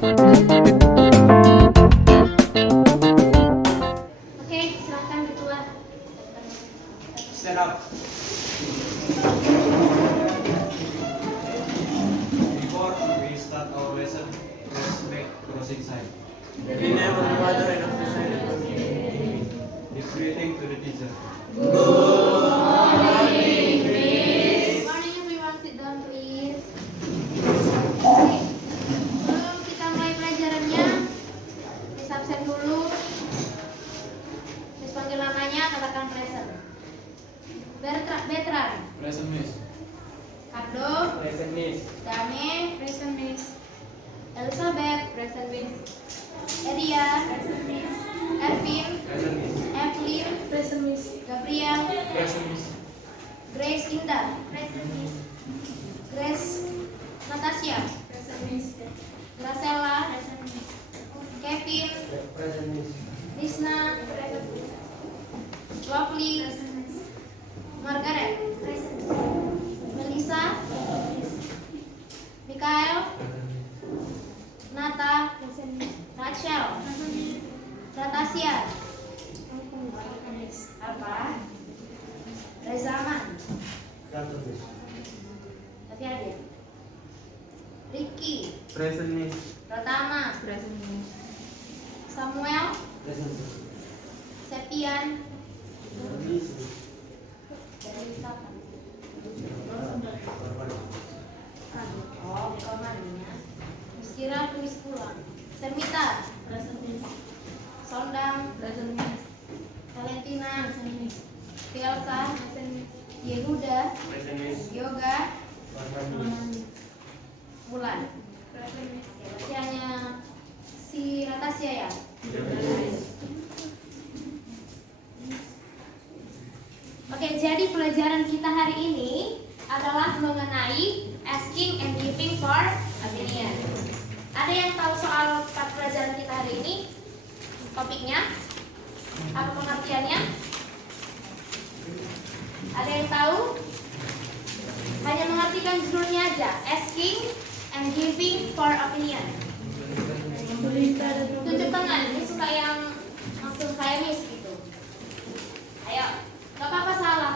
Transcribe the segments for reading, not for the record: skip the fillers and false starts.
Oke, silakan ketua. Stand up. Before we start our lesson, let's make crossing sign. We never father and officer. Give greeting to the teacher. Morning everyone, sit down please. Oke, sebelum kita mulai pelajarannya, Miss absen dulu. Miss panggil namanya, katakan present. Bertrand, Present, Miss. Cardo, Present miss. Dame, present Miss. Elizabeth, present Miss. Edia, present Miss. Ervin, Present miss. Evelyn, present Miss. Gabriel, Present miss. Grace Indah, present Miss. Grace Natasha, present Miss. Gracella, present Miss. Kevin, Present miss. Disna, present Miss. Lovely, present Miss. Margaret, present Miss. Melissa, Mikael, Nata, present Miss. Rachel, Natasha, apa? Rezaman, Present miss. tapi ada. Ricky, Present miss. Pratama, present Miss. Samuel, Present miss. Sepian, Miss. dari siapa? Oh, kamarnya. Miskira tulis pulang. Sermita, present Miss. Sondam, present Miss. Valentina, present Miss. Tielsa, present Miss. Yehuda, Present miss. Yoga, Present miss. Bulan, present Miss. Ya, berarti hanya si Natasha ya. Oke, jadi pelajaran kita hari ini adalah mengenai asking and giving for opinion. Ada yang tahu soal pelajaran kita hari ini? Topiknya? Apa pengertiannya? Ada yang tahu? Hanya mengartikan judulnya aja, asking and giving for opinion. Tunjuk tangan, ini suka yang langsung kayak Miss gitu. Ayo, gak apa-apa salah.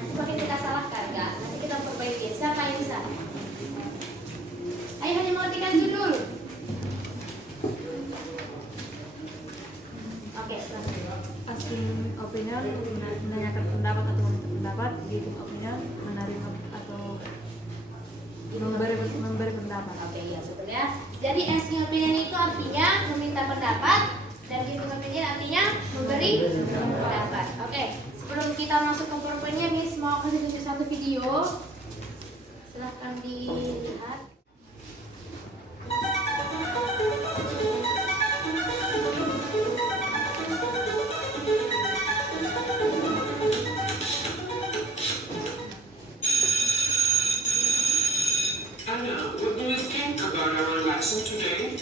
Nanti pakai kita salahkan, enggak? Nanti kita perbaiki. Siapa yang bisa? Ayo, hanya mengartikan judul. Oke, silahkan. Asking opinion, menanyakan pendapat atau meminta pendapat. Giving opinion, menerima atau memberi pendapat. Oke, iya betul ya. Jadi asking opinion itu artinya meminta pendapat dan giving opinion artinya memberi pendapat. Oke, sebelum kita masuk ke powerpointnya nih, mau kasih tunjuk satu video. Silahkan dilihat. Anna, what do you think about our lesson today?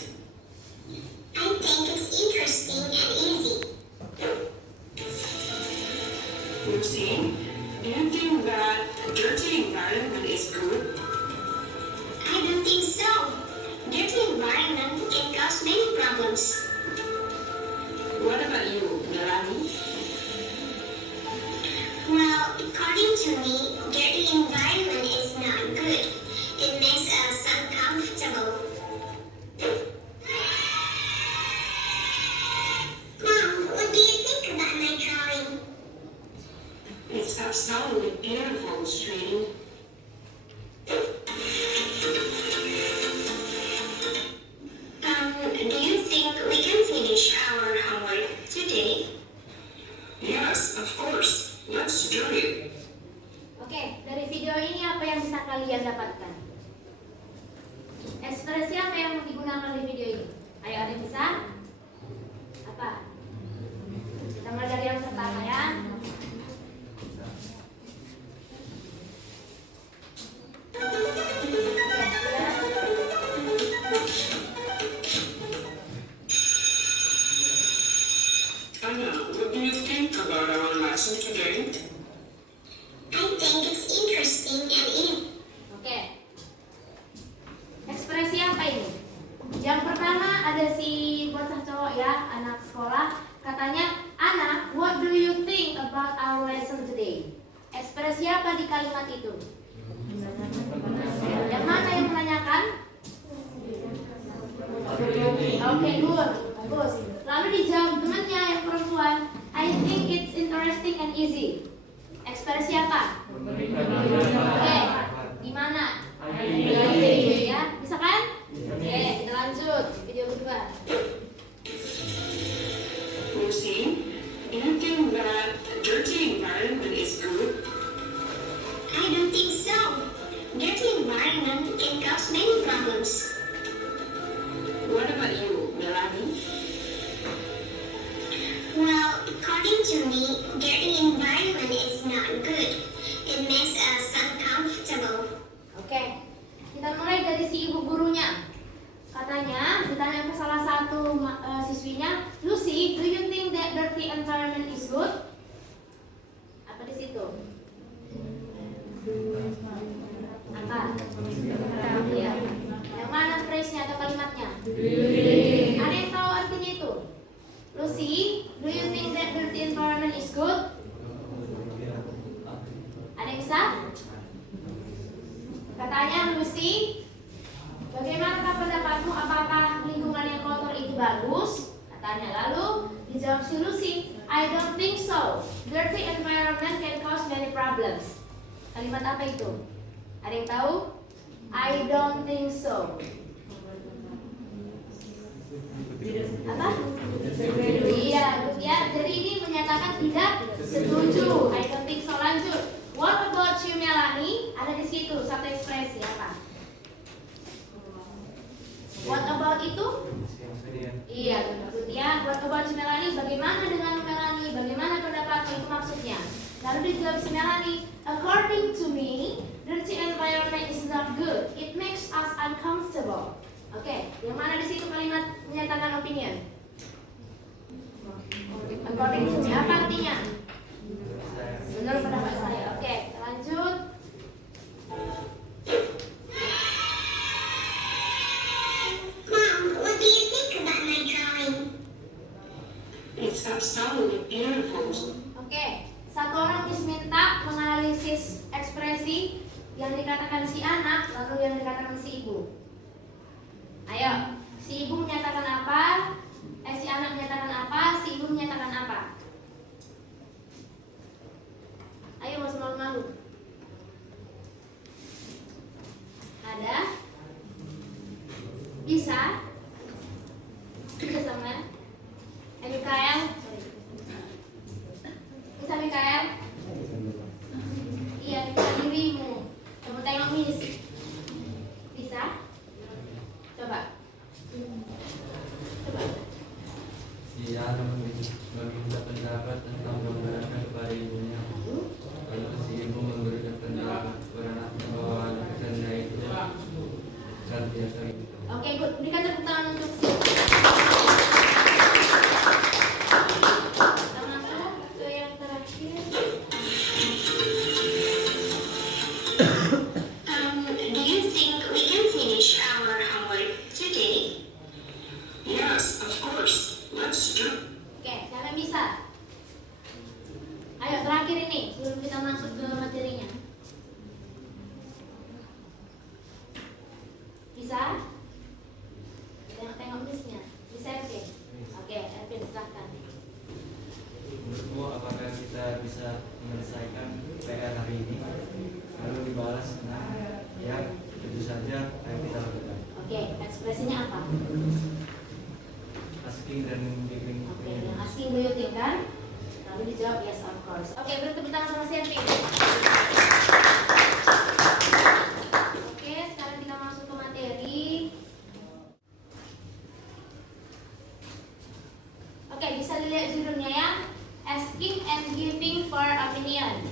I think it's interesting and easy. Lucy, do you think that dirty environment is good? I don't think so. Dirty environment can cause many problems. What about you, Melanie? Well, according to me, dirty environment is not good. It makes us uncomfortable. Mom, what do you think about my drawing? It's absolutely beautiful, sweetie. Do you think we can finish our homework today? Yes, of course. Let's do it. Oke, dari video ini apa yang bisa kalian dapatkan? Ekspresi apa yang digunakan di video ini? Ayo, ada yang bisa? Apa? Kita mulai dari yang pertama ya. Anna, what do you think about our lesson today? I think it's interesting and easy. Oke. Ekspresi apa ini? Yang kepada siapa? Memberikan Oke, di mana? Ya, bisa kan? Oke, kita lanjut video kedua. Lucy, do you think that dirty environment is good? I don't think so. Dirty environment can cause many problems. What about you, Melanie? Well, according to me, dirty environment is not good. It makes us uncomfortable. Oke, kita mulai dari si ibu gurunya. Katanya, ditanya ke salah satu siswinya, Lucy, do you think that dirty environment is good? Apa di situ? Apa? Ya. Yang mana phrase-nya atau kalimatnya? Ada yang tahu artinya itu? Lucy, do you think that dirty environment is good? Ada yang bisa? Katanya, Lucy, bagaimana pendapatmu? Apakah lingkungan yang kotor itu bagus? Katanya. Lalu dijawab si Lucy, I don't think so. Dirty environment can cause many problems. Kalimat apa itu? Ada yang tahu? I don't think so. Apa? Iya, ya. Jadi ini menyatakan tidak setuju. I don't think so. Lanjut. What about you, Melanie? Ada di situ satu ekspresi apa? What about itu? Iya, ya. What about you, Melanie? Bagaimana dengan Melanie? Bagaimana pendapatmu? Itu maksudnya. Lalu dijawab si Melanie, according to me, dirty environment is not good. It makes us uncomfortable. Oke, yang mana di situ kalimat menyatakan opinion? According to me, apa artinya? Menurut pendapat saya. Oke, kita lanjut. Mom, what do you think about my drawing? It's absolutely beautiful. Oke, satu orang minta menganalisis ekspresi yang dikatakan si anak lalu yang dikatakan si ibu. Ayo, si ibu menyatakan apa? Si anak menyatakan apa? Si ibu menyatakan apa? Ayo, mas malu-malu. Ada? Bisa? Bisa sama? Mikael? Bisa Mikael? Iya, bisa dirimu. Kamu tengok Miss. Bisa? Coba. Coba. Si anak meminta pendapat tentang gambarannya kepada ibunya. Lalu si ibu memberikan pendapat kepada anaknya bahwa anak kecilnya itu kan biasa gitu. Oke, good. Berikan tepuk tangan untuk si. Kita masuk ke yang terakhir. Do you think we can finish our homework today? Yes, of course. Let's do. Oke, siapa yang bisa? Ayo, terakhir ini sebelum kita masuk ke materinya. Bisa? Tengok-tengok Miss-nya. Bisa, Ervin? Oke, Ervin, silahkan. Menurutmu apakah kita bisa menyelesaikan PR hari ini? Lalu dibalas, nah, ya tentu saja ayo kita lakukan. Oke, ekspresinya apa? Asking dan giving Oke, yang asking do you think kan? Lalu dijawab yes of course. Oke, beri tepuk tangan sama si Ervin. Oke, sekarang kita masuk ke materi. Oke, bisa dilihat judulnya ya. Asking and giving for opinion.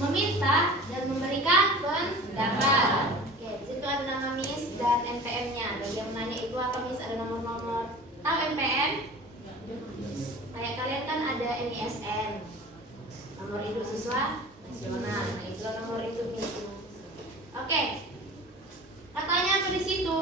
Meminta dan memberikan pendapat. Oke, di situ ada nama Miss dan NPM-nya. Bagi yang menanya itu apa Miss? Ada nomor-nomor. Tahu NPM? Kayak kalian kan ada NISN, nomor hidup siswa nasional. Nah, itulah nomor hidup Miss. Oke. Katanya apa di situ?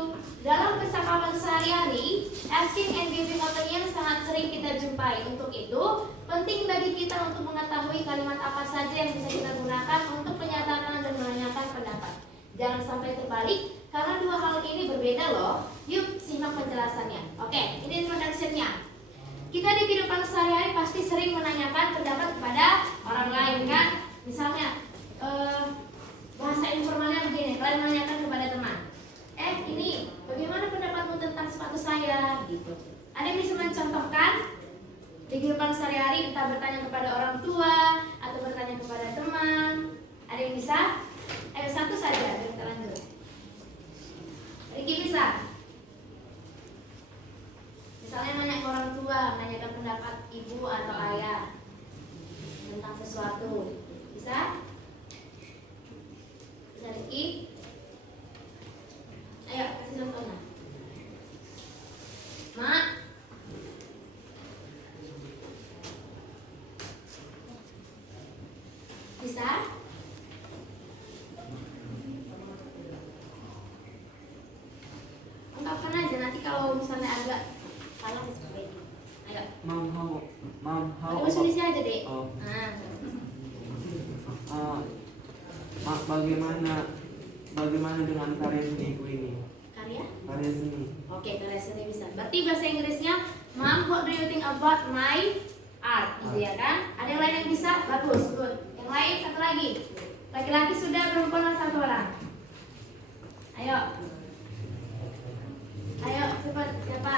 Dalam percakapan sehari-hari, asking and giving opinion sangat sering kita jumpai. Untuk itu, penting bagi kita untuk mengetahui kalimat apa saja yang bisa kita gunakan untuk menyatakan dan menanyakan pendapat. Jangan sampai terbalik, karena dua hal ini berbeda loh. Yuk, simak penjelasannya. Oke, ini introduction-nya. Kita di kehidupan sehari-hari pasti sering menanyakan pendapat kepada orang lain kan? Misalnya bahasa informalnya begini, kalian menanyakan kepada teman, ini bagaimana pendapatmu tentang sepatu saya gitu. Ada yang bisa mencontohkan di kehidupan sehari-hari, entah bertanya kepada orang tua atau bertanya kepada teman. Ada yang bisa? Ayo satu saja, kita lanjut. Riki bisa? Misalnya nanya ke orang tua, menanyakan pendapat ibu atau ayah tentang sesuatu. Bisa? Bisa Riki? Ayo, kasih contohnya. Mak, bisa? Ungkapkan aja, nanti kalau misalnya agak salah seperti ini. Ayo. Mom, how Bahasa Indonesia aja deh. Oh. Nah, bagaimana dengan karya seniku ini? karya? Karya seni. Oke, karya seni bisa. Berarti bahasa Inggrisnya, Mom, what do you think about my art? Gitu ya kan? Ada yang lain yang bisa? Bagus, good. Yang lain satu lagi. Laki-laki sudah, perempuan satu orang. Ayo. Ayo, cepat. Siapa?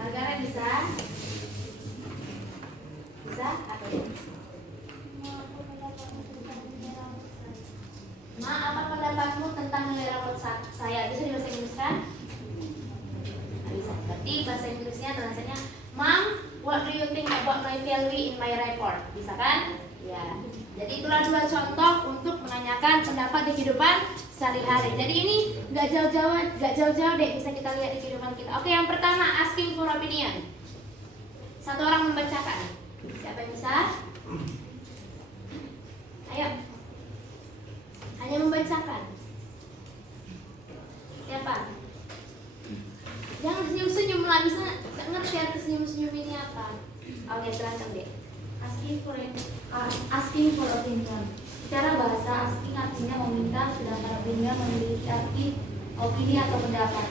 Margaret bisa? Bisa? Atau Ma, apa pendapatmu tentang nilai rapot saya? Bisa di bahasa Inggris kan? Nah, bisa. Berarti bahasa Inggrisnya tulisannya, Mom, what do you think about my value in my report? Bisa kan? Ya. Jadi itulah dua contoh untuk menanyakan pendapat di kehidupan sehari-hari. Jadi ini nggak jauh-jauh deh, bisa kita lihat di kehidupan kita. Oke, yang pertama, asking for opinion. Satu orang membacakan. Siapa yang bisa? Ayo. Hanya membacakan. Siapa? Jangan senyum-senyum lah, bisa nggak ngerti arti senyum-senyum ini apa? Oke, terangkan deh. Asking for opinion. Secara bahasa, asking artinya meminta, sedangkan opinion memiliki arti opini atau pendapat.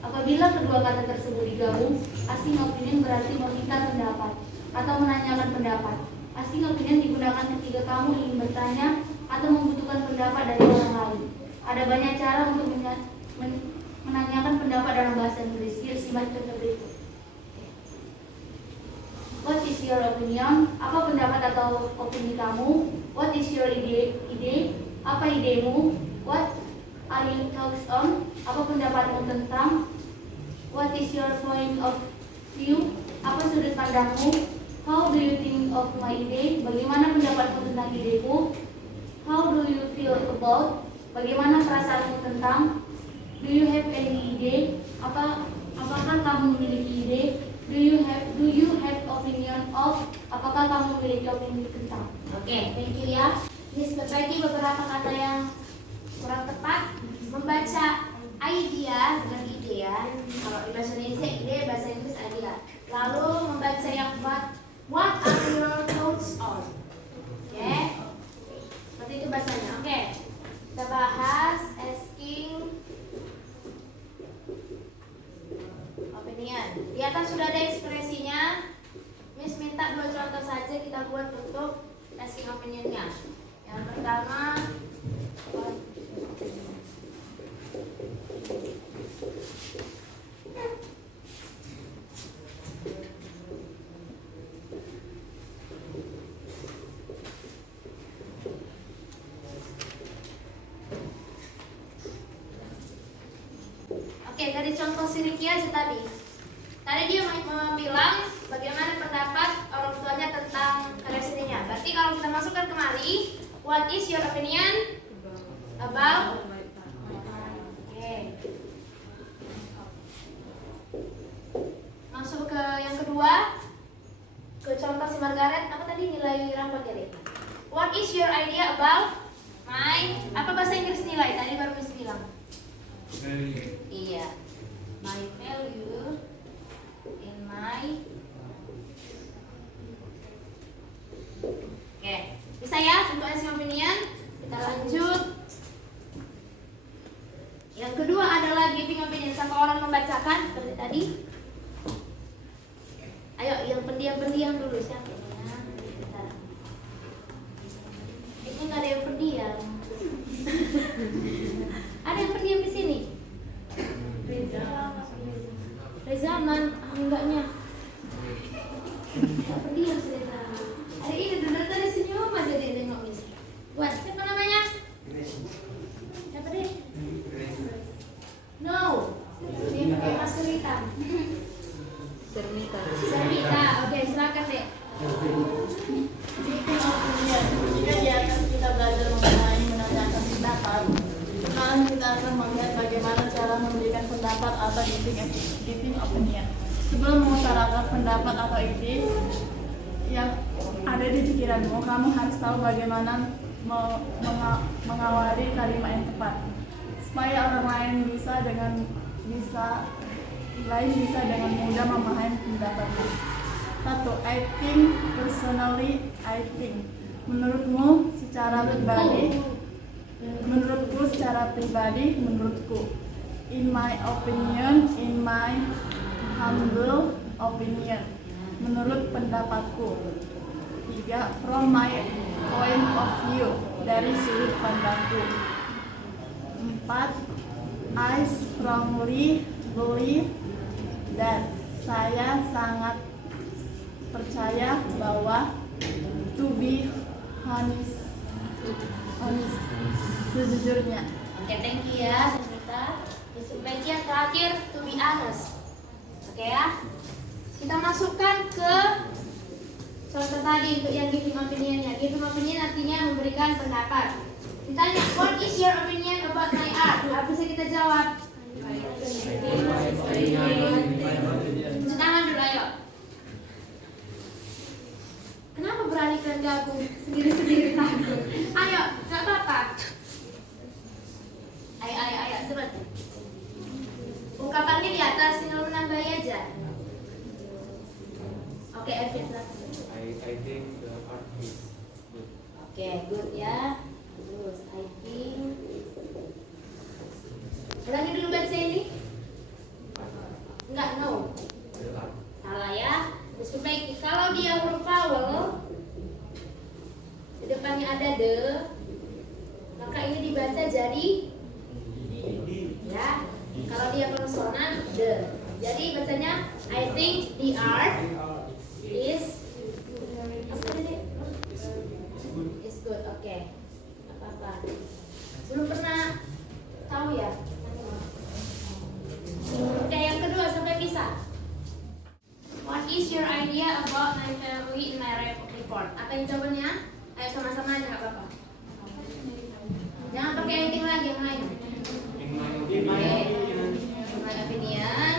Apabila kedua kata tersebut digabung, asking opinion berarti meminta pendapat atau menanyakan pendapat. Asking opinion digunakan ketika kamu ingin bertanya atau membutuhkan pendapat dari orang lain. Ada banyak cara untuk menanyakan pendapat dalam bahasa Inggris. Yuk simak contoh berikut. What is your opinion? Apa pendapat atau opini kamu? What is your ide? Apa idemu? What are your thoughts on? Apa pendapatmu tentang? What is your point of view? Apa sudut pandangmu? How do you think of my idea? Bagaimana pendapatmu tentang ideku? How do you feel about? Bagaimana perasaanmu tentang? Do you have any idea? Apakah kamu memiliki ide? Do you have opinion of? Apakah kamu memiliki opini tentang? Oke, thank you ya. Ini sebagai beberapa kata yang kurang tepat. Membaca idea dengan ide ya. Kalau di bahasa Indonesia ide, bahasa Inggris idea. Lalu membaca yang what are your thoughts on? Oke. Seperti itu bahasanya. Oke. Kita bahas asking opinion. Di atas sudah ada ekspresinya. Miss minta 2 contoh saja kita buat untuk asking opinionnya. Yang pertama, oke, dari contoh si Ricky aja tadi. Tadi dia bilang bagaimana pendapat orang tuanya tentang karya seninya. Berarti kalau kita masukkan kemari, what is your opinion about? Oke. Masuk ke yang kedua, ke contoh si Margaret. Apa tadi nilai rapotnya deh? What is your idea about my? Apa bahasa Inggris nilai? Tadi baru Miss bilang. Iya, my value in my. Oke, bisa ya untuk asking opinion. Kita lanjut. Yang kedua adalah giving opinion. Satu orang membacakan seperti tadi. Ayo, yang pendiam dulu siapa? enggaknya. Gak pendiam cerita. Hari ini benar tadi senyum aja dia tengok Miss. Buat siapa namanya? Siapa deh? No. Dia pakai masker hitam. Sermita. Oke, silakan deh. Jika di atas kita belajar mengenai menanyakan pendapat, sekarang kita akan melihat bagaimana cara memberikan pendapat atau giving opinion. Sebelum mengutarakan pendapat atau ide yang ada di pikiranmu, kamu harus tahu bagaimana mengawali kalimat yang tepat supaya orang lain bisa dengan mudah memahami pendapatmu. 1. I think, personally, I think. Menurutku secara pribadi, menurutku. In my opinion, in my humble opinion. Menurut pendapatku. 3. From my point of view, dari sudut pandangku. 4. I strongly believe that, saya sangat percaya bahwa, to be honest, sejujurnya. Oke, thank you ya, Sermita. Bagian terakhir, to be honest. Oke ya. Kita masukkan ke contoh tadi untuk yang giving opinion-nya. Giving opinion artinya memberikan pendapat. Ditanya, what is your opinion about my art? Apa bisa kita jawab? Cuci tangan dulu, ayo. Kenapa berani kalian gabung sendiri-sendiri takut? Ayo, nggak apa-apa. Ayo, cepat. Ungkapannya di atas, tinggal menambahi aja. Oke, Ervin, silakan. I think the art is good. Oke, good ya. Terus, I think. Ulangi dulu baca ini. Enggak, no. Salah ya. Terus perbaiki. Kalau dia huruf vowel, di depannya ada the, maka ini dibaca jadi ya. Kalau dia konsonan, the. Jadi bacanya I think the art is good. Oke. Apa-apa. Belum pernah tahu ya? Oke, yang kedua sampai bisa. What is your idea about my family in my report? Apa yang jawabannya? Ayo sama-sama aja, nggak apa-apa. Jangan pakai anything lagi yang lain. My opinion.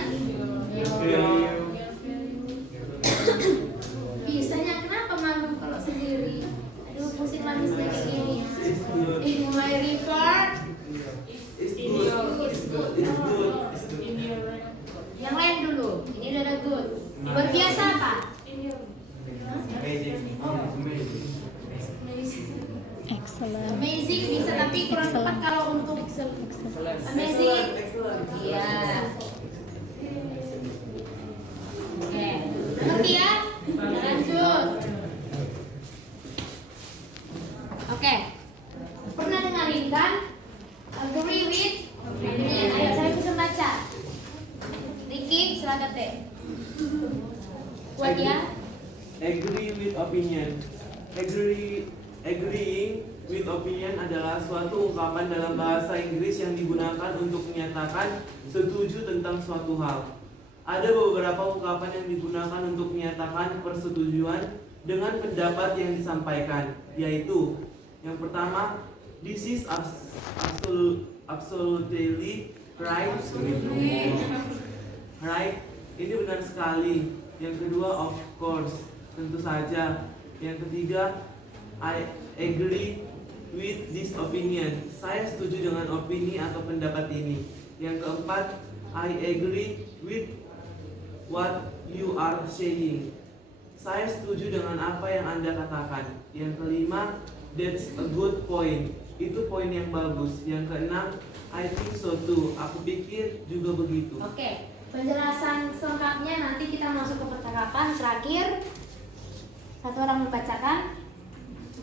Bisanya kenapa malu kalau sendiri? Aduh, pusing manisnya kayak gini. In my report. It's good. Yang lain dulu. Ini udah ada good. Buat biasa apa? Amazing bisa, tapi kurang tepat kalau untuk amazing. Iya. Oke, ngerti ya? Lanjut. Oke. Pernah dengerin kan? Agree with? Ayo, saya bisa baca. Ricky, silakan deh. Buat ya. Agree with opinion. Agreeing with opinion adalah suatu ungkapan dalam bahasa Inggris yang digunakan untuk menyatakan setuju tentang suatu hal. Ada beberapa ungkapan yang digunakan untuk menyatakan persetujuan dengan pendapat yang disampaikan, yaitu yang pertama, this is absolutely right. Right, ini benar sekali. Yang kedua, of course, tentu saja. Yang ketiga, I agree with this opinion. Saya setuju dengan opini atau pendapat ini. Yang keempat, I agree with what you are saying. Saya setuju dengan apa yang Anda katakan. Yang kelima, that's a good point. Itu poin yang bagus. Yang keenam, I think so too. Aku pikir juga begitu. Oke, penjelasan selengkapnya nanti kita masuk ke percakapan terakhir. Satu orang membacakan.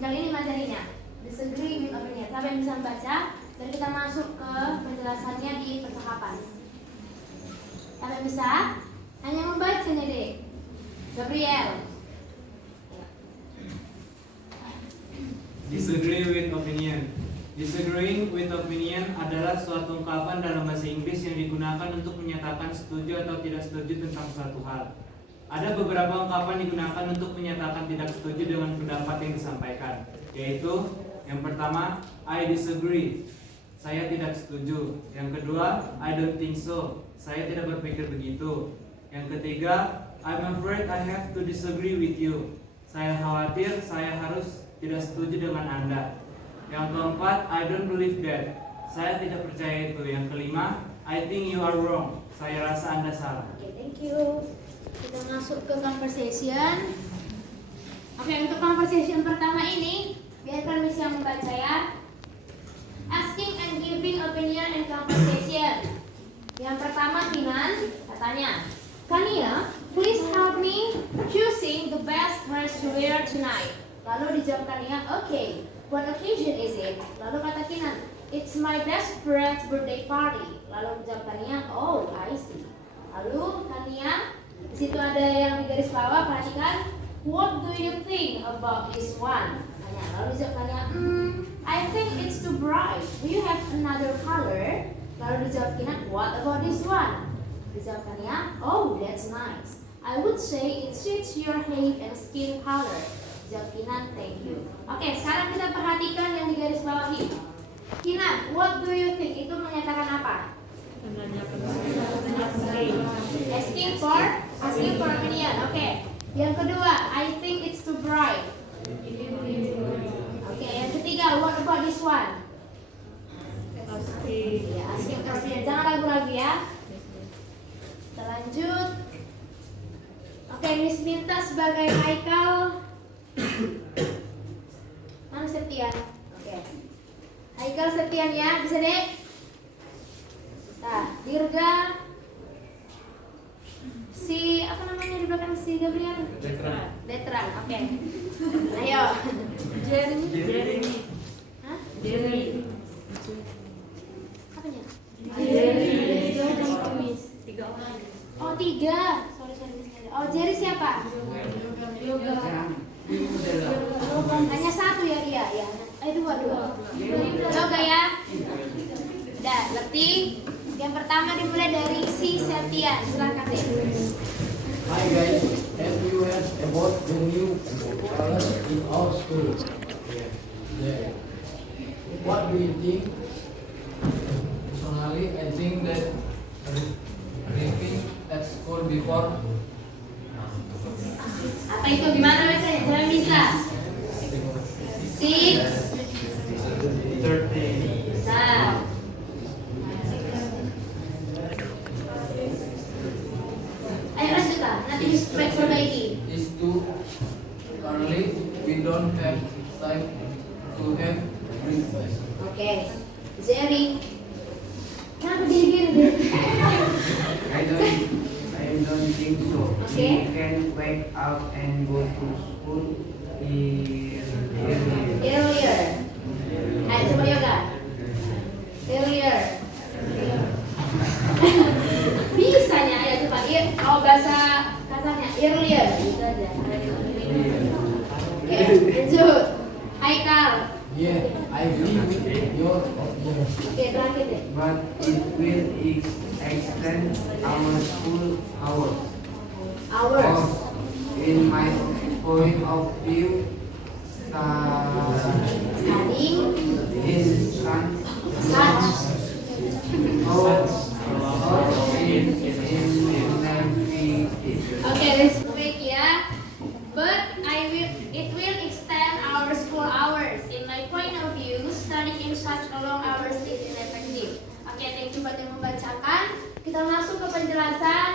Yang ini materinya. Disagree with opinion. Siapa yang bisa membaca? Dan kita masuk ke penjelasannya di percakapan. Siapa yang bisa? Hanya bacanya deh? Gabriel. Disagree with opinion. Disagreeing with opinion adalah suatu ungkapan dalam bahasa Inggris yang digunakan untuk menyatakan setuju atau tidak setuju tentang suatu hal. Ada beberapa ungkapan digunakan untuk menyatakan tidak setuju dengan pendapat yang disampaikan, yaitu yang pertama, I disagree, saya tidak setuju. Yang kedua, I don't think so, saya tidak berpikir begitu. Yang ketiga, I'm afraid I have to disagree with you, saya khawatir saya harus tidak setuju dengan Anda. Yang keempat, I don't believe that, saya tidak percaya itu. Yang kelima, I think you are wrong, saya rasa Anda salah. Oke, thank you. Kita masuk ke conversation. Oke, untuk conversation pertama ini, biarkan Miss yang membaca ya. Asking and giving opinion and conversation. Yang pertama, Kinan katanya, Kania, please help me choosing the best dress to wear tonight. Lalu dijawab Kania, okay. What occasion is it? Lalu kata Kinan, it's my best friend's birthday party. Lalu dijawab Kania, oh, I see. Lalu Kania, di situ ada yang di garis bawah, perhatikan. What do you think about this one? Tanya. Lalu dijawab Kania, I think it's too bright. Do you have another color? Lalu dijawab Kinan, what about this one? Dijawab Kania, oh, that's nice. I would say it suits your hair and skin color. Dijawab Kinan, thank you. Oke, sekarang kita perhatikan yang di garis bawah ini. Kinan, what do you think? Itu menyatakan apa? Asking for opinion. Oke. Yang kedua, I think it's too bright. Oke. Yang ketiga, what about this one? Ya, asking for opinion. Jangan ragu-ragu ya. Kita lanjut. Oke, Miss minta sebagai Haikal. Mana Septian? Oke. Haikal Septian ya, bisa deh. Nah, Dirga, si apa namanya di belakang si Gabriel? Detran, oke. Ayo. Jeremy. Hah? Jeremy. Apanya? Jeremy. Tiga orang. Oh, tiga. Sorry. Oh, Jerry siapa? Hanya satu ya dia, ya. Dua. Coba ya. Udah, ngerti? Yang pertama dimulai dari si Septian, silakan deh. Hi guys, have you heard about the new colors in our school? Yeah. What do you think? Personally, I think that reading at school before Apa itu gimana bacanya? Jangan bisa. 6 Nah. Ayo lanjut lah, nanti perbaiki. is too early. We don't have time to have breakfast. Oke, Jerry. Kenapa diri deh? I don't think so. Okay. We can wake up and go to school Earlier. Ayo coba yoga. Earlier. Bisanya ya coba. Oh bahasa kasarnya earlier. Gitu aja. Oke, lanjut. Haikal. Yeah, I agree with your opinion. Oke, terakhir deh. but it will extend our school hours. Hours. In my point of view, Studying. in such Oke, let's quick ya. But it will extend our school hours. In my point of view, studying such a long hours is ineffective. Oke, thank you buat yang membacakan. Kita masuk ke penjelasan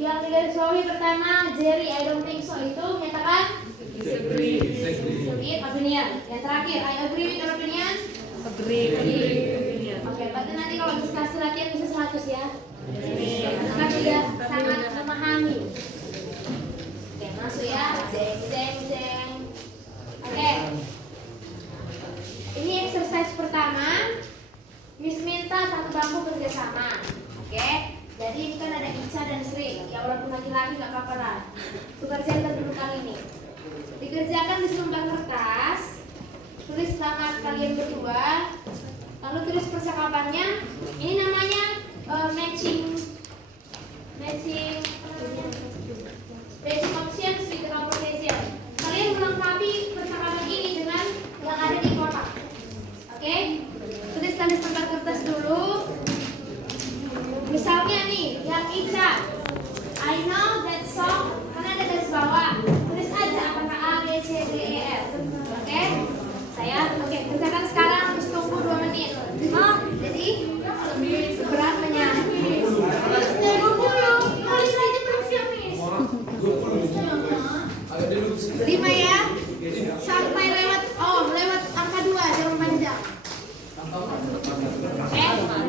yang garis bawahi pertama. Jerry, I don't think so itu menyatakan disagree with opinion. Yang terakhir, I agree with your opinion. Oke, berarti nanti kalau diskusi latihan bisa 100 ya. Karena sudah sangat memahami. Oke, masuk ya. Jeng. Oke. Ini exercise pertama. Miss minta satu bangku kerjasama. Oke. Jadi ini kan ada Ica dan Sri. Ya walaupun laki-laki nggak apa-apa lah. Tugas center dulu kali ini. Dikerjakan di selembar kertas. Tulis nama kalian berdua. Lalu tulis percakapannya. Ini namanya matching options with the conversation. Kalian melengkapi percakapan ini dengan yang ada di kotak. Oke? Tuliskan di selembar kertas dulu. Misalnya nih, yang Ica, I know that song, karena ada garis bawah. Tulis aja apakah A, B, C, D, E, F. Oke? Oke, kerjakan sekarang, terus tunggu 2 menit. Jadi berat menyanyi. 20, tulis aja belum siap nih. 5 ya, sampai lewat angka 2, jangan panjang. Oke? Ayo.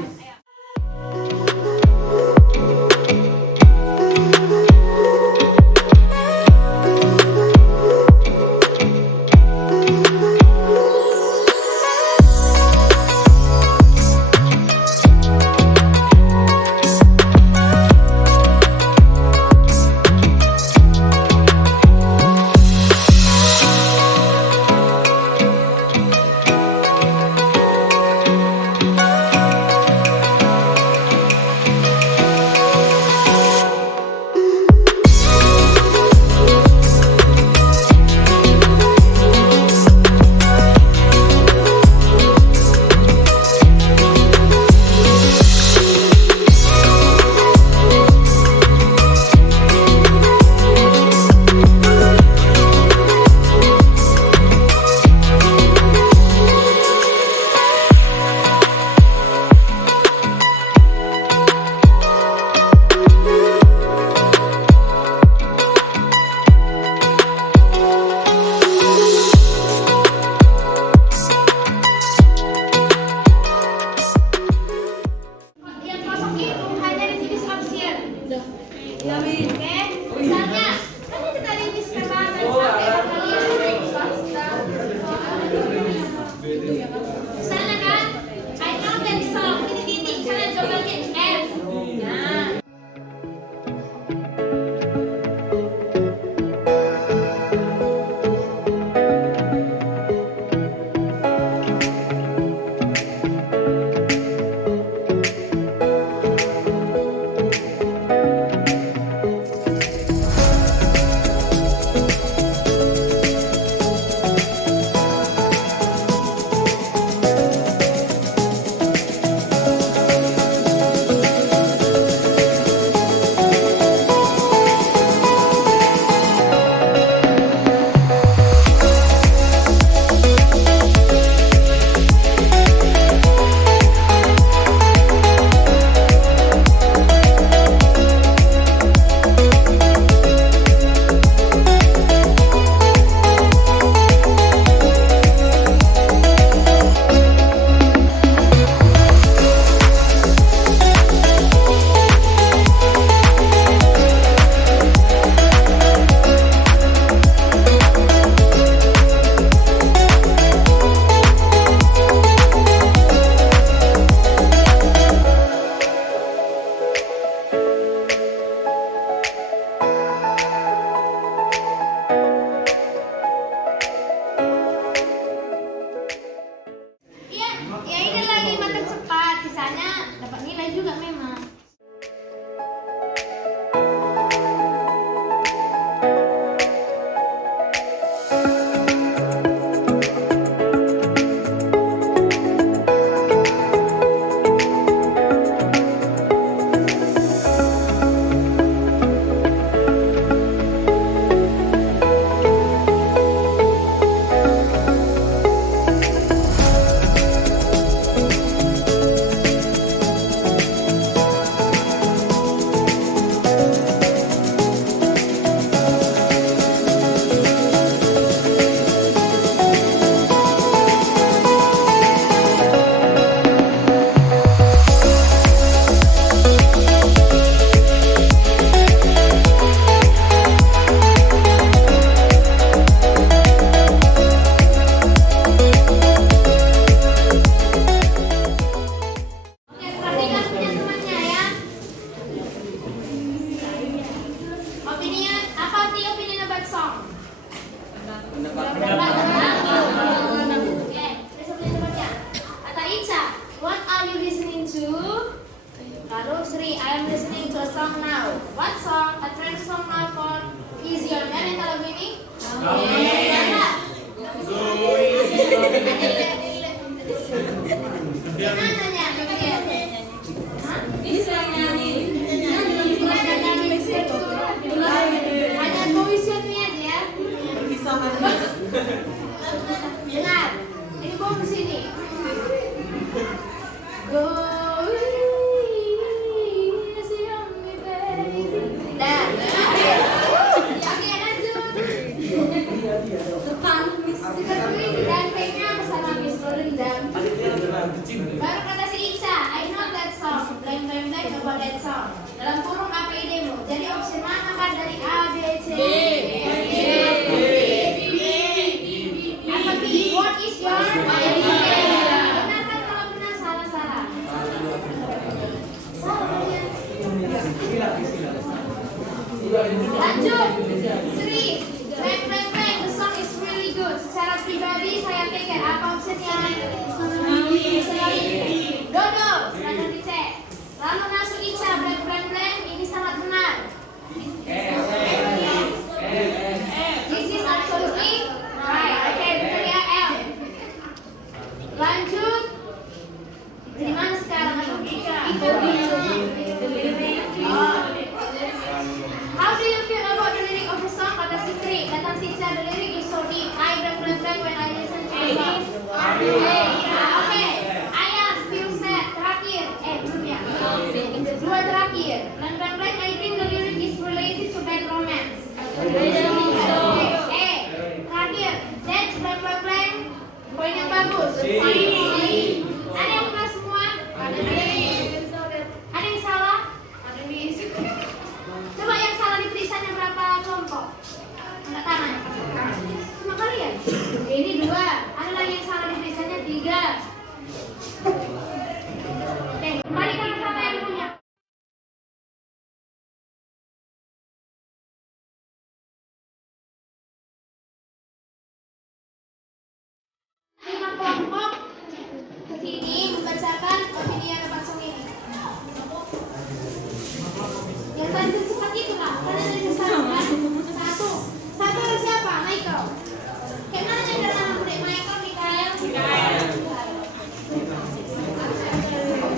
the song now. What song? A trend song now called Is Your Man yang lagu ini? Gimana? Bisa nyanyi. Hanya tulisannya aja. Dengar. Ini bom di sini. Go. Dah. Oke, lanjut. Dan kayaknya bersama Miss Lorinda. Baru kata si Ica, I know that song. Blank blank blank about that song. Dalam kurung apa idemu? Jadi opsi mana kan dari A, B, C? Apa B? What is your idea? Benar kan? Kalau benar salah. Lanjut. Sri, blank blank blank. The song is really good. Secara pribadi saya pikir apa opsinya? Dodo, silahkan dicek. Lalu masuk Ica, blank blank blank. Ini sangat benar. This is absolutely right. Oke, betul ya L. Lanjut. Di mana sekarang? Ica. How do you feel about the lyric of the song? Kata si Sri, datang si Ica, the lyric is so deep. I blank blank blank when I listen to the song. Oke. Ayah feel sad. Terakhir. Belumnya. Dua terakhir. Blank blank blank. I think the lyric is related to bad romance. Terakhir. That's blank blank blank. Poin yang bagus. Ada yang benar semua? Ada yang salah? Coba yang salah di tulisannya berapa kelompok? Angkat tangan. Cuma kalian? Ini 2. Ada lagi yang salah di tulisannya 3. Oke, kembalikan sama yang punya. 5 kelompok kesini membacakan opini yang dapat song ini. Yang tadi seperti itu lah. Kalian dari satu kan? Satu ada siapa? Michael. Kayak mana yang dari nama murid Michael? Mikael.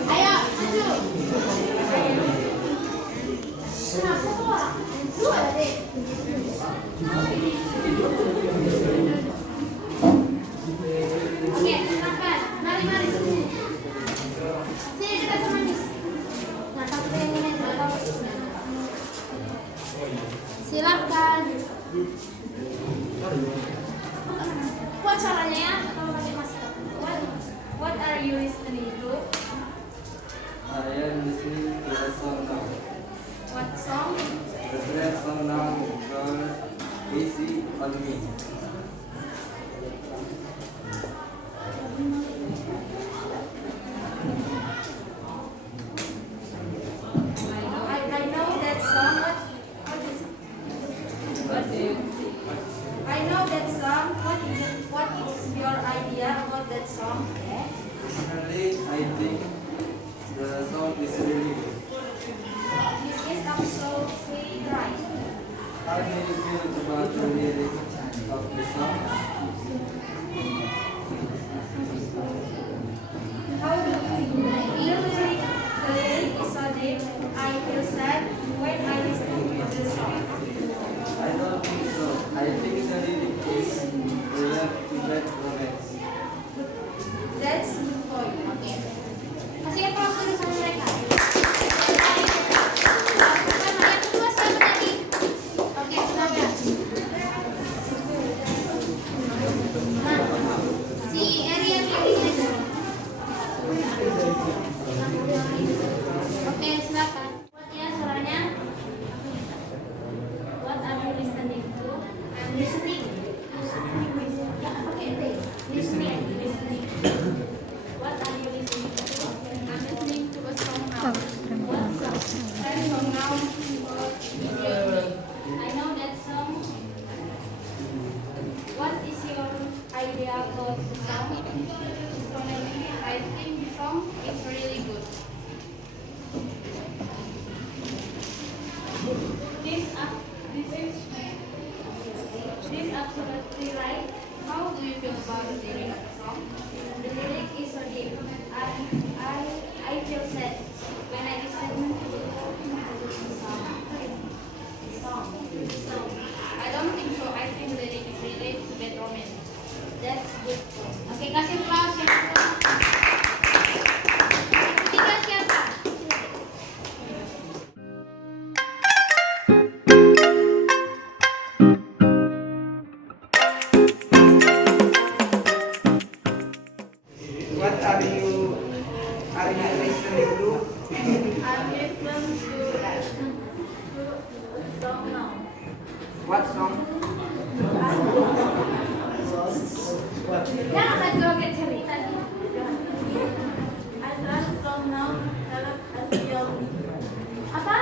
Ayo, maju. Kenapa tuh orang? 2 deh. Oke, silakan. Mari sini. Sini dekat sama Miss. Nah, takut yang ini nggak tahu. Silakan. Buat caranya ya, kalau pakai masker. What are you listening to? I am listening to the song now. What song? The red song now called Easy on Me. I know that song. I know that song. What is your idea about that song? Personally, I think the song is really good. This is absolutely right. How do you feel about the lyrics of the song? How do you feel? The lyric is so deep. I feel sad when I listen to the song. I don't think so. I think the lyric is related to bad romance. That's the point. Okay. Kasih aplausi dulu sama mereka. Yang kedua siapa tadi? Oke, silakan. Nah, si Eri yang pilih aja. Oke, silakan. Buat ya, suaranya This absolutely right. How do you feel about the lyric of the song? The lyric is so deep. I feel sad when I listen to the song. I don't think so. I think the lyric is related to bad romance. That's good. Oke, kasih applause yang kedua. Yang ketiga siapa? What are you listening to? I'm listening to a song now. What song? Jangan lagi joget cerita. I trust song now. Dalam hasil. Apa?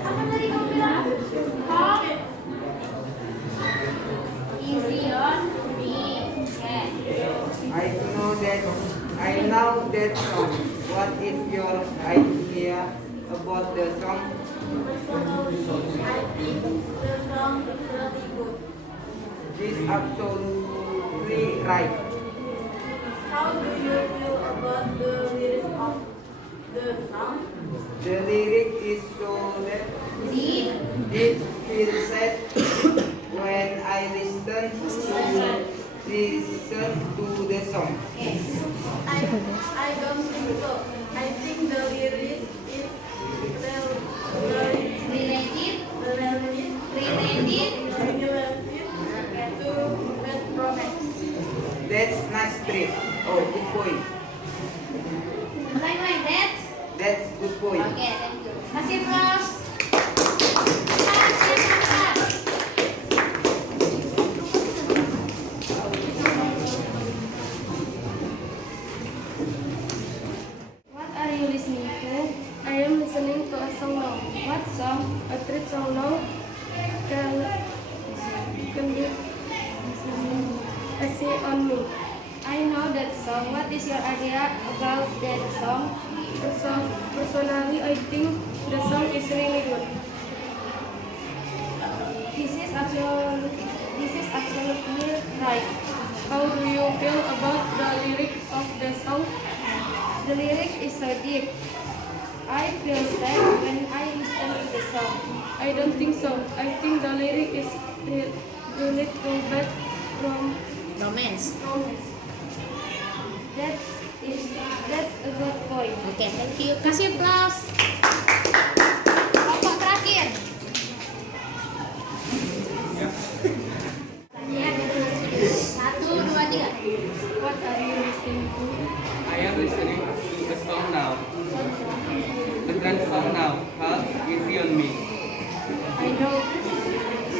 Apa tadi kamu bilang? Oh. Easy on me. Okay. I know that song. What is your idea about the song? Personally, I think the song is really good. This absolutely right. How do you feel about the lyrics of the song? The lyric is so that it feels sad when I listen to the song. I don't think so. I think the lyrics is related to bad romance. That's nice trick. Oh, good point. Like that. That's good point. Oke, thank you. Kasih applause. Kasih applause. What are you listening to? I am listening to a song now. What song? A treat song now. Can you essay on me? I know that song. What is your idea about that song? Personally, I think the song is really good. This is absolutely right. How do you feel about the lyrics of the song? The lyric is so deep. I feel sad when I listen to the song. I don't think so. I think the lyric is related to bad Romance. romance. That's a good point. Oke, thank you. Kasih applause. Kelompok terakhir. Satu, dua, tiga. What are you listening to? I am listening to the song now. The trend song now. Called Easy on Me. I know.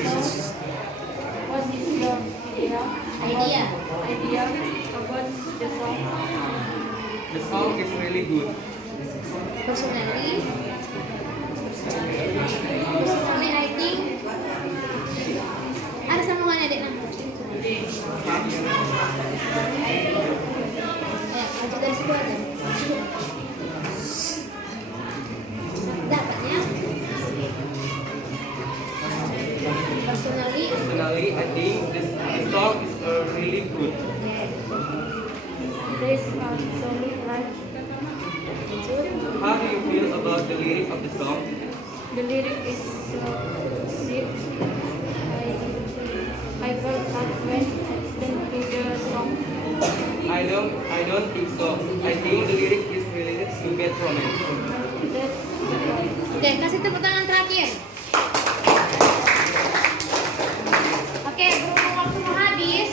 So, what is your idea about the song? The song is really good. Personally, I think ada sambungannya dek nanti. Lanjut dari situ aja. Dapatnya. Personally, I think the song is really good. This solid right. How do you feel about the lyric of the song? The lyric is so sweet. I felt sad when listening to the song. I don't think so. I think the lyric is related to bad romance. That's Oke, kasih tepuk tangan terakhir. Oke, berhubung waktu mau habis,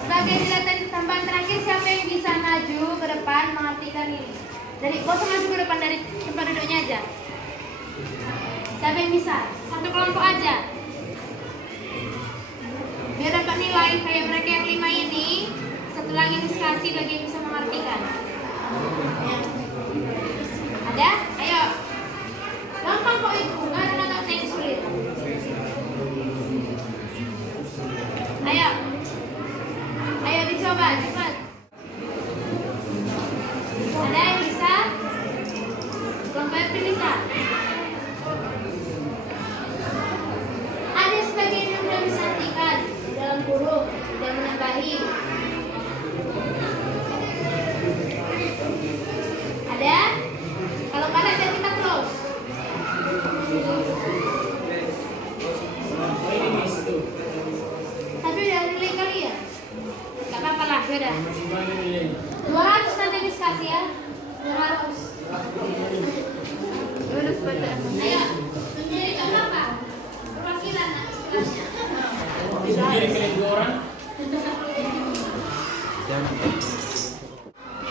sebagai data tambahan terakhir, siapa yang bisa maju ke depan mengartikan ini? Dari gak usah maju ke depan, dari tempat duduknya aja. Siapa yang bisa? Satu kelompok aja. Biar dapat nilai kayak mereka yang 5 ini. Satu lagi diskusi bagi yang bisa mengartikan. Ada? Ayo. Gampang kok itu, nggak ada kata yang sulit. Ayo. Ayo dicoba, cepat. Ada yang bisa? Kelompok yang bisa? beda. 200 nanti diskusi ya. 200. Gimana sepeda? Ayo, menjadi apa? Perwakilan istilahnya.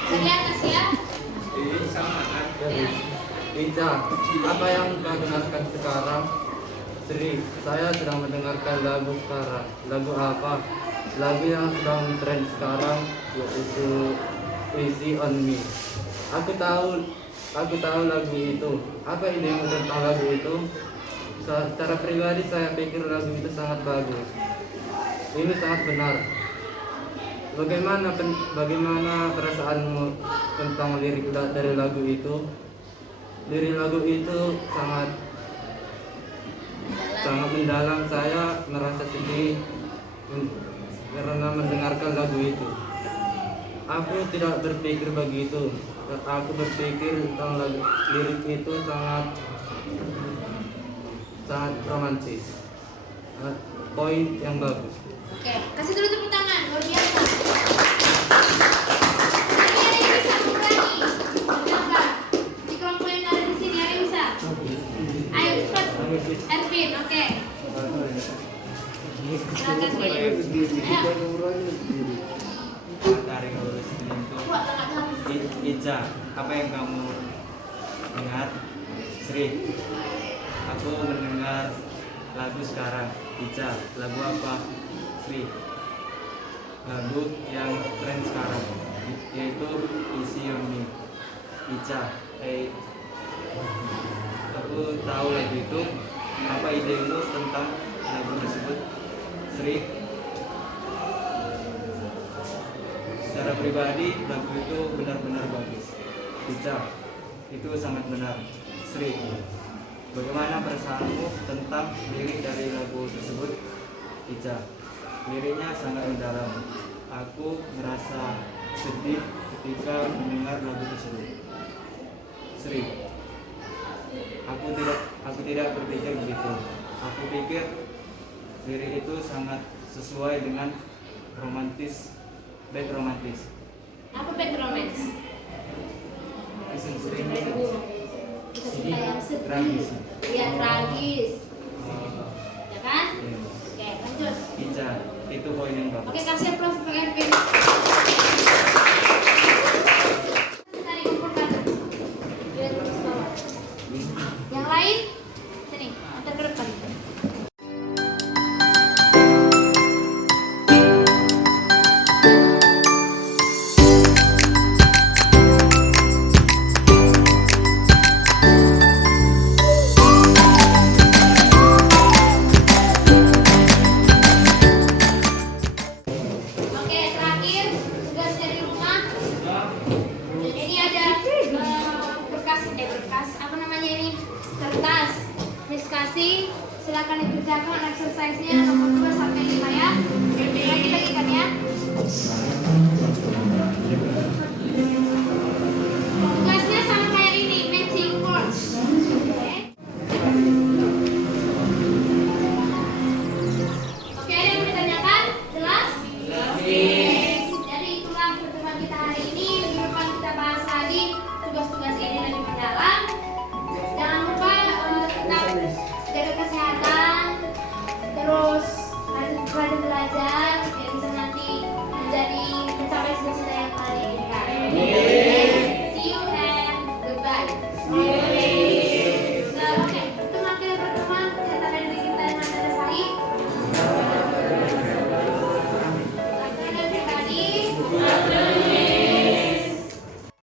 Kalian kasih ya. Ica, apa yang kau dengarkan sekarang? Sri, saya sedang mendengarkan lagu sekarang. Lagu apa? Lagu yang sedang tren sekarang yaitu Easy on Me. Aku tahu lagu itu. Apa idemu tentang lagu itu? Secara pribadi saya pikir lagu itu sangat bagus. Ini sangat benar. Bagaimana perasaanmu tentang lirik dari lagu itu? Lirik lagu itu sangat mendalam. Saya merasa sedih karena mendengarkan lagu itu. Aku tidak berpikir begitu. Aku berpikir tentang lirik itu sangat romantis. Poin yang bagus. Oke, kasih dulu tepuk tangan, luar biasa. Ini ada yang bisa berani. Siapa? Di kelompok yang ada di sini ada yang bisa. Ayo cepat, Ervin, oke. Silakan Vin. Ayo. Dari lulus itu Ica, apa yang kamu ingat? Sri, aku mendengar lagu sekarang. Ica, lagu apa? Sri, lagu yang tren sekarang yaitu Easy on Me. Ica, aku tahu lagu itu. Apa idemu tentang lagu tersebut? Sri, secara pribadi lagu itu benar-benar bagus. Ica, itu sangat benar. Sri, bagaimana perasaanmu tentang lirik dari lagu tersebut? Ica, liriknya sangat mendalam. Aku merasa sedih ketika mendengar lagu tersebut. Sri, aku tidak berpikir begitu. Aku pikir lirik itu sangat sesuai dengan bad romantis. Apa bad romance? Tragis. Iya, tragis. Ya kan? Iya. Oke, lanjut. Ica, itu poin yang bagus. Oke, kasih aplaus untuk Ervin. Tadi kumpulkan. Lihat terus bawah. Yang lain, sini, kita ke depan. Oke, terakhir tugas dari rumah. Ini ada berkas apa namanya ini? Kertas. Miss kasih, silakan dikerjakan exercise-nya nomor 2 sampai 5 ya. Bagi-bagikan ya. Tugasnya sama kayak ini, matching words. Oke, ada yang mau ditanyakan? Jelas? Jadi itulah pertemuan kita hari ini. Minggu depan kita bahas lagi tugas-tugas ini lebih mendalam. Jangan lupa tetap jaga kesehatan, terus rajin belajar biar bisa nanti mencapai cita-cita yang kalian inginkan. See you and goodbye.